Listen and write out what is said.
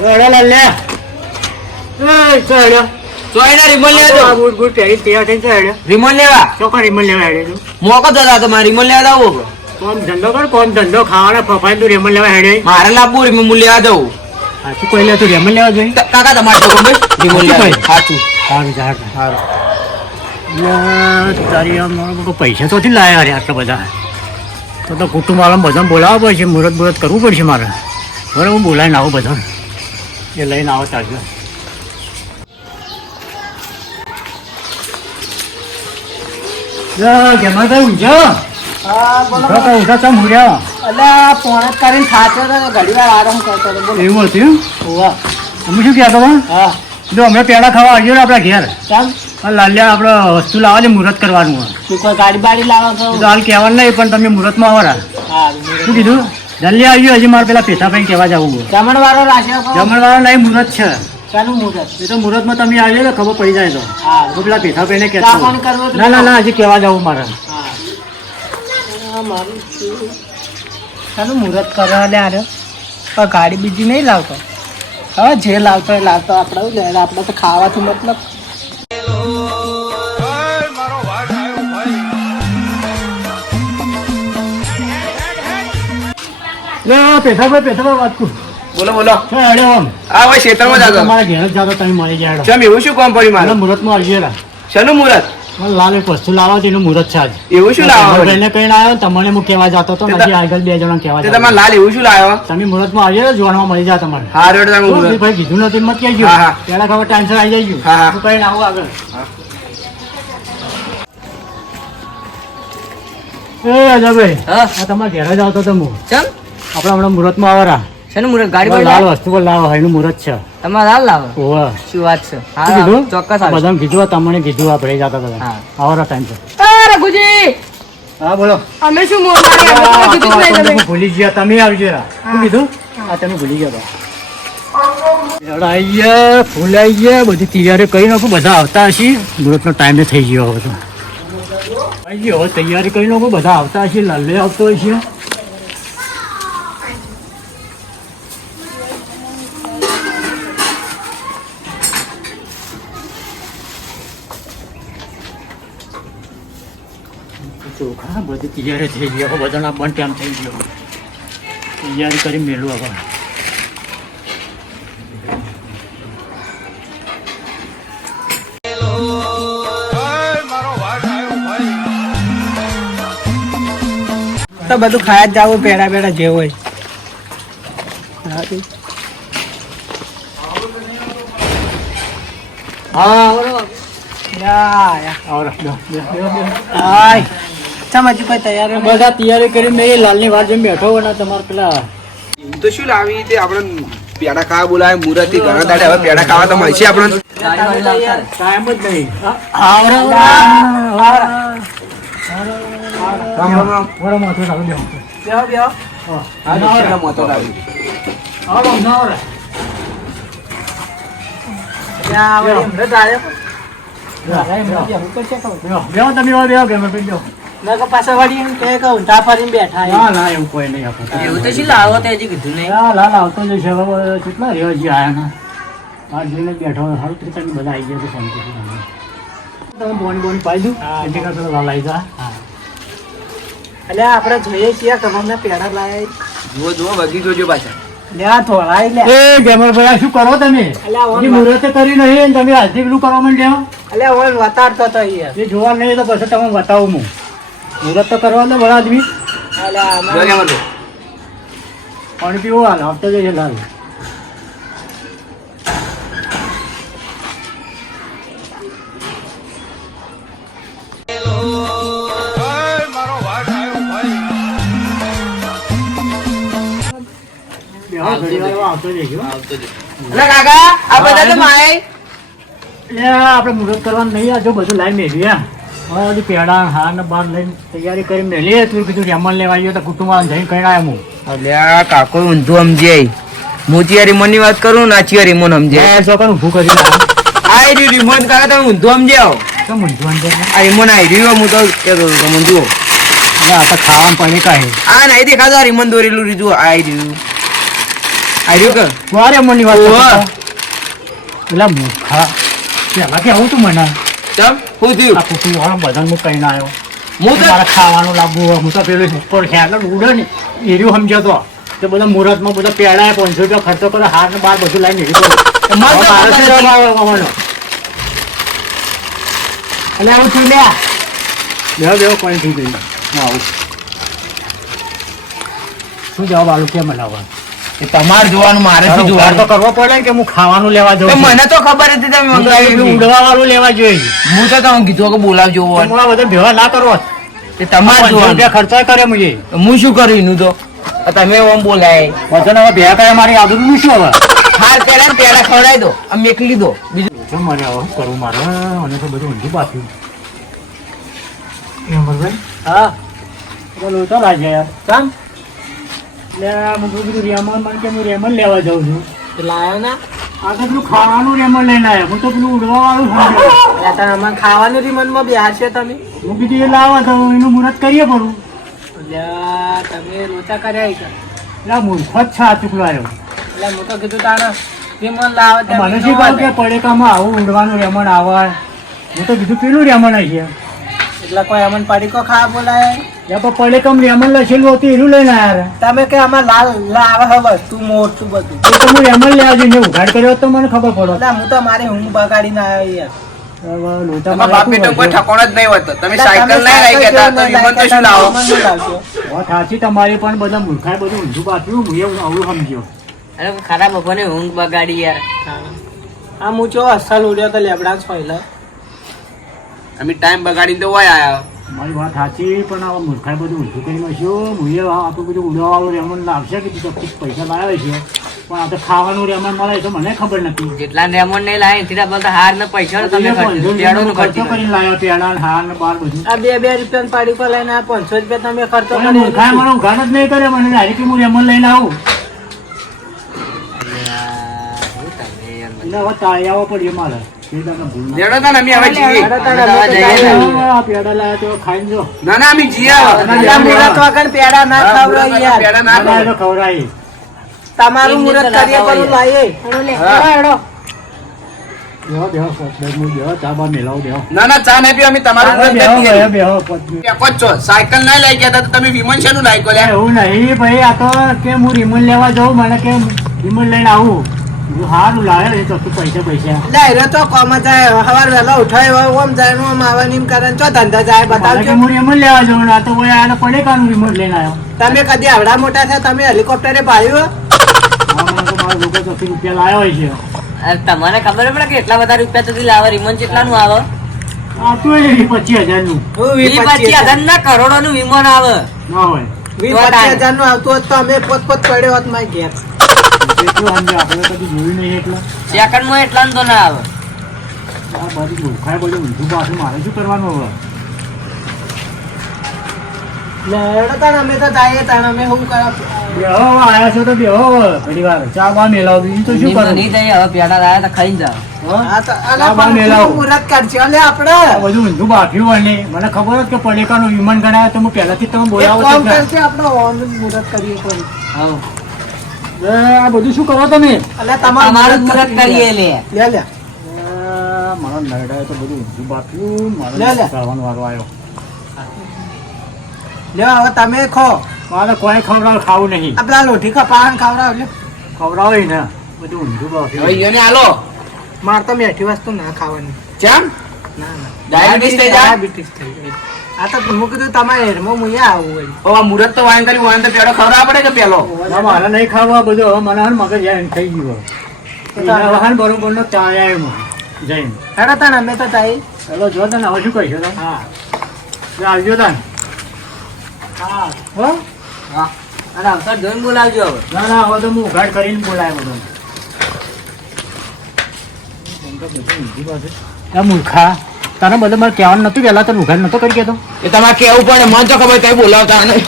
લે લે એ ચાલ્યો ચોઈના રિમોટ લેવા દો. બૂટ બૂટ પહેરી તૈયાર થઈને ચાલ્યો રિમોટ લેવા ચોકા રિમન લેવા હેડે તું મોકો તો તો મારે રિમોટ લેવા દઉં. કોમ ધંધો કર કોમ ધંધો ખાવાના ફફાઈ તું રેમન લેવા હેડે મારે લાવવું રિમોટ લેવા દઉં. સાચું કોઈ લે તું રેમન લેવા જોઈએ કાકા તમારે તો ભાઈ રિમોટ લેવા ભાઈ. સાચું સારું સારું સારું. તારી આમ પૈસા તો થી લાયા રે આટલા બધા તો કુટુંબ વાળા બધાને બોલાવવા પડશે મુહૂર્ત મુહૂર્ત કરવું પડશે મારે બરાબર હું બોલાવીને આવું બધા એ લઈને આવો ચાલજો કેમાં કઈ ઊંઝો ઊંઝા ચમ હુર્યા અલ્યા પોણત કરીને ખાતો તો ઘડી વાર આરામ કરતો હતો. બોલો. એવું હતું હોવા. અમે શું કહેતો હતા હા જો અમે પેડા ખાવા આવીએ ને આપણા ઘેર ચાલ આ લાલ્યા આપણે વસ્તુ લાવવા છે મુહૂર્ત કરવાનું હોય તું કોઈ ગાડી બાડી લાવો તો તો હાલ કહેવાનું નહીં પણ તમે મુહૂર્તમાં આવો રા હા શું કીધું જલ્દી આવી હજી મારે પેલા પેથાભાઈ કહેવા જવું હોય જમણવાળો રાખ્યો તો જમણવાળા નહીં મુહૂર્ત છે ચાલુ મુહૂર્ત. એ તો મુહૂર્તમાં તમે આવી તો ખબર પડી જાય તો હા તો પેલા પેથાભાઈને ચા કહેતો પાણી કરવું હોય તો ના ના ના હજી કહેવા જવું મારે હા આ મારું શું? ચાલુ મુહૂર્ત કરવા લે આરે પણ ગાડી બીજી નહીં લાવતો હવે જે લાવતો એ લાવતો આપણે તો ખાવાથી મતલબ લે પેથાભાઈ વાત કરું બોલો બોલો. છે હેડે આમ આ ભાઈ ક્ષેત્રમાં જાતો તમારા ઘેર જ જાતો તમે મળી જાય ચમ એવું શું કામ પડ્યું મારે? મુહૂર્તમાં આવીએ રા શેનું મુહૂર્ત? મને લાલ એક વસ્તુ લાવવા તેનું મુહૂર્ત છે આજ એવું શું લાવવા એને કહીને આવ્યો તમને હું કહેવા જતો હતો નથી આગળ બે જણા કહેવા તે જતો તમારે લાલ એવું શું લાવ્યો? તમે મુહૂર્તમાં આવીએ જોવામાં મળી જાય તમારે હા રેડ તમે મુહૂર્ત. ભાઈ કીધું નથી મત કહેજો હા, હા. પેલા ખબર ટાઈમસર આવી જાય હા, હા. હું કહીને આવું આગળ એ અજયભાઈ હા આ તમારા ઘેર જ આવતો હતો હું ચમ આપણે હમણાં મુહૂર્તમાં આવરા શેનું મુહૂર્ત? ગાડી લાલ બાડી વસ્તુ પર લાવો એનું મુહૂર્ત છે તમારે લાલ લાવો ઓવે શું વાત છે? શું કીધું ચોક્કસ આ બધાને કીધું આ તમને કીધું આપણે જતા હતા હા. આવરા ટાઈમસર રઘુજી હા બોલો અમે શું મોર મારી આપણે તો કીધું જ નહીં તમે. ભૂલી ગયા તમે આવજો રા શું કીધું આ તમે ભૂલી ગયા હતા આઈ ગયા ફૂલ આવી ગયા બધી તૈયારી કરી નાખું બધા આવતા હશે મુહૂર્તનો ટાઈમે થઈ ગયો હવે તો આવી ગયો હવે તૈયારી કરી નાખું બધા આવતા હશે લાલે આવતો હશે ચોખા બધી તૈયારી થઈ ગઈ હવે બધાના પણ ટાઈમ થઈ ગયો તૈયારી કરી મેળવું હવે તો બધું ખાયા જ જાવું પેડા પેડા જે હોય હા યા આવરા હાય ચમ હજી કોઈ તૈયાર નથી? બધા તૈયારી કરીને મેં લાલની વાર જેમ બેઠો હોય ને તમારે પેલા તો શું લાવી તે આપણે પેડા ખાવા બોલાવે મુહૂર્ત થી ઘણા દાડે હવે પેડા ખાવા તો મળશે આપણને. ટાઈમ જ નહીં રામ રામ રામ. બરાબર માથું ચાલુ દેવું બેહો બેહો હા, રિક્ષાના મોતો લાવી. આવો ના આવડે ત્યાં વળી હમણાં જ આવ્યો. બેહો તમે બેહો ગમે બેહો નકર પાછા વળી એમ કહે કે ઊંધા ફરીને બેઠા એમ. ના ના એવું કોઈ નહીં આપણે એવું તો શું લાવો તે હજી કીધું નહીં. હા લાલ આવતો જ છે હવે કેટલા રહ્યો હજી આયા ના આ જોઈને બેઠો સારું તો તમે બધા આવી ગયા તો શાંતિથી તમે બોની બોની પાઈ દઉં એથી કરતા લાલ આવી જા એટલે આપણે જોઈએ છીએ કે અમને પેડા લાયા જુઓ જુઓ વગી જોજો પાછા. લે આ થોડાય લે એ ગેમર ભાઈ શું કરો તમે અલ્યા ઓન હજી મુહૂર્તે કરી નહીં અને તમે આજથી પેલું કરવા માંડ્યા અલ્યા ઓન વતાડતો તો અહીંયા. એ જોવા નહીં તો પછી તમે બતાવું હું મુહૂર્ત તો કરવા દો બરા આદમી અલ્યા જો આમાં કેમ હતું? પાણી પીવો હાલ આવતો જઈએ લાલ આવતો જઈશું અલા કાકા આ બધા તો માય એટલે આપણે મુહૂર્ત કરવાનું નહીં આ જો બધું લાવી મેળવી હવે બધી પેડા હાર ને બાર લઈને તૈયારી કરી મેળવીએ તું કીધું રેમન લેવા આવ્યો તો કુટુંબવાળાને જઈને કઈ આવ્યા હું અલ્યા કાકો ઊંધું સમજાય. હું ચિયા રિમોટ ની વાત કરું ને આ ચિયા રિમોટ સમજાય. છોકરાને ઊભું કરી આ રહ્યું રિમોટ કાકા તમે ઊંધું સમજાવ. તો મૂંઝવણ છે આ રિમોટ આવી રહ્યું હું તો કહેતો હતો તમને જુઓ. આ તો ખાવાનું પડે કાંઈ આ નહીં દેખાતો આ રિમોટ દોરેલું રીતું આ રહ્યું. આર્યું કે વારે મની વાત ઓહો. કરતો. પેલા મૂર્ખા પેલા કે આવું તું મને ચમ શું થયું આ કુટુંબ વાળા બધાને હું કહીને આવ્યો હું તો મારે ખાવાનું લાવવું હોય. હું તો પેલું ઉપર ખ્યાલ ઉડે ને એર્યું સમજતો તો બધા મુહૂર્તમાં બધા પેડા 500 રૂપિયા ખર્ચો કરે હાર ને બાર બધું લાવીને એર્યું કરું. મારે તો મારે પતા શું નથી. જવાબ આવવાનો? એટલે આવું છું લ્યા બેહો કોઈ થઈ ગયું હું આવું શું જવાબ આલું કેમ બનાવવા એ તમારે જોવાનું મારે શું તો જોવાનું કરવો પડે ને કે હું ખાવાનું લેવા તો જાઉં મને તો ખબર હતી તમે મંગાવી ઉડવા વાળું લેવા જોઈએ હું તો તમને કીધું કે બોલાવજો હોવાનું. તમારા બધા ભેગા ના કરો એ તમારે 500 જોવાનું રૂપિયા ખર્ચા કરે મુજે હું શું કરું એનું તો આ તમે ઓમ બોલાય વજન હવે ભેગા કરે મારી આદરું શું હવે હાલ પેલા પેડા ખવડાવી દો આમ મેકલી દો બીજું શું મારે હવે શું કરવું મારે મને તો બધું ઊંધું પાછું ભાઈ હા બોલો ચાલ આજે યાર કામ એટલે હું કીધું રેમન મને કે હું રેમન લેવા જાઉં છું લાયો ના આ તો પેલું ખાવાનું રેમન લઈને આવ્યો હું તો પેલું ઉડવા વાળું સમજ્યો એટલે તમે અમારે ખાવાનું રી મનમાં બેહાડશે તમે હું કીધું એ લાવો તો એનું મુહૂર્ત કરીએ પડું એટલે તમે લોચા કર્યા કે એટલે મૂર્ખ જ છે આ ચૂકલો આવ્યો એટલે હું તો કીધું તાણે વિમલ લાવો ત્યાં મને શું કહું કે પડેકામાં આવું ઉડવાનું રેમન આવે હું તો કીધું પેલું રેમન આવી છે એટલે કોઈ અમન પડીકો ખાવા બોલાય ત્યાં પણ પડેકામ રેમન લખેલું હતું એનું લઈને આવ્યા તમે કે આમાં લાલ લાવે હવે વસ્તુ મોટું બધું તો હું રેમન લેવા જઈને ઉઘાડ કર્યો હોત તો મને ખબર પડો એટલે હું તો મારી ઊંઘ બગાડીને આવ્યો યાર તમારા બાપ બેટો કોઈ ઠકોણો જ નહીં હોતો તમે સાયકલ નહીં લઈ ગયા તો વિમન તો શું લાવો વિમલ શું લાવશો? વાત સાચી તમારી પણ બધા મૂર્ખાએ બધું ઊંધું પાછું હું એવું આવું સમજ્યો અરે ખરાબ બપોરે ઊંઘ બગાડી યાર. આ હું ચો અસલ ઉડ્યો તો લેબડા જ પહેલા અમે ટાઈમ બગાડીને તો હોય આયા મારી વાત સાચી પણ આ મૂર્ખાએ બધું ઊંધું કરી નાખ્યું હું એ આપણું બધું ઉડવાવાળું રેમન લાવશે કે તું તો પૈસા લાવે છે પણ આ તો ખાવાનું રેમન મળે તો મને ખબર નથી જેટલા રેમોન નહીં લાવે એથી બોલતા હાર ને પૈસા તમે ખર્ચો પેડોનું ખર્ચો ખર્ચી કરીને લાવ્યો પેડા ને હાર ને બાર બધું આ 2 રૂપિયા પાડીકો લઈને આ 500 રૂપિયા તમે ખર્ચો પણ મૂર્ખાએ મને ઉઘાડ જ નહીં કરે મને ડાયરેક્ટ હું રેમન લઈને આવું એટલે હવે તાળી આવવા પડે મારે એ તમને ભૂલ ના. લેડો તા ને અમે હવે જઈએ આ પેડા લાવ્યા તો ખાઈને જો ના ના અમે જઈએ હવે. પેલા મુહૂર્ત વગર પેડા ના ખવડાવ યાર પેડા ના ના, એ ખાઓ. તો ખવડાવી તમારું મુહૂર્ત કરીએ પણ લાવીએ બેહો બેહો પદનું બેહો ચા બા મેલાવ બેહો ના ના ચા નહીં પીવો, અમે તમારું અરે વ્રત બેહો નથી બેહો કર્યું. બેહો પદનું. પેકો જ છો. સાયકલ ના લઈ ગયા તા તો તમે વિમન શેનું લાયકો લ્યા? એવું નહીં ભાઈ આ તો કે હું રિમોટ લેવા જાઉં મને કે રિમોટ લઈને આવું હું સારું લાવે એ તો તું પૈસા લે રે તો કોમ જાય સવાર વહેલો ઉઠાય ઓમ જાય ને ઓમ આવે ને એમ કરે ને ચો ધંધા જાય મને કે બતાવજો હું રિમોટ લેવા જાઉં ને આ તો ભાઈ આને પડે કાનું રિમોટ લઈને આવ્યો તમે કદી આવડા મોટા થયા તમે હેલિકોપ્ટરે પાડ્યું આ મને તો મારા લોકો 80 રૂપિયા લાવ્યો હોય છે અરે તમને ખબર પડે કે એટલા બધા રૂપિયા સુધી લાવે રિમોન કેટલાનું આવે? આ તો એ 25,000 નું ઈ 25,000 ના કરોડોનું વિમાન આવે. ના હોય 25,000 નું આવતું હોત તો અમે પોત પડ્યો હોત મારી ઘેર એટલું સમજે આપણે કદી જોયું નહીં એટલે સેકન્ડમાં એટલાનું તો ના આવે. આ બધું મૂર્ખાએ બધું ઊંધું પાછું મારે શું કરવાનું હવે લેડો તાણ અમે તો જઈએ તાણ અમે શું કરવા બેહો આયા છો તો બેહો ઘણી વાર ચા બા મેલાવ બીજું તો શું નહીં તો કરવું નહીં થાય, હવે પેડા લાયા તો ખાઈને જાઓ. હા? આ તો અલા ચા બા પણ મેલાવો. શું મુહૂર્ત કરશે અલે આપણે આ બધું ઊંધું બાફ્યું હોય ને મને ખબર જ કે પડેકાનું વિમાન ગણાય તો હું પહેલાથી જ તમે એક બોલાવો કામ છો કરશે આપણે ઓનલાઈન મુહૂર્ત કરીએ પણ હઉ. આ બધું શું કરો તમે અલે તમારું જ મુહૂર્ત કરીએ લે. લે મારા નરડાએ તો બધું ઊંધું બાફ્યું લે, મારે લે. કરવાનો વારો આવ્યો લે હવે તમે ખો મારે કોઈ ખવડાવ ખાવું નહીં આપણા લોઠી કપાણ ખાવડાવ લે ખવડાવે ને બધું ઊંધું હવે બાફ્યું ઈયોને આલો. માર તો મેઠી વસ્તુ ના ખાવાની ચમ? ના ના ડાયાબિટીસ થઈ જાય? ડાયાબિટીસ થઈ જાય આ તો હું કીધું તમારે હેરમાં મુયા આવું વળી હવે આ મુહૂર્ત તો વાયન કર્યું, વાયન તો પેડો ખવડાવવા પડે કે પેલો? ના, મારે નહીં ખાવું આ બધું હવે મને હાલ મગજ હેંગ થઈ ગયું એના વાહન બરોબર નો ત્યાં આવ્યો જઈને હેડો તાણ અમે તો જઈએ ચલો જો તને હવે શું કહીશું તમે હા આવજો તને હા હો અને અવસર જોઈને બોલાવજો હવે. ના ના હવે તો હું ઉઘાડ કરીને બોલાય બધો મૂર્ખા તને બધું મારે કહેવાનું નતું પેલા તને ઉઘાડ નતો કરી કેતો એ તમારે કેવું પડે, મને તો ખબર કઈ બોલાવતા નહીં.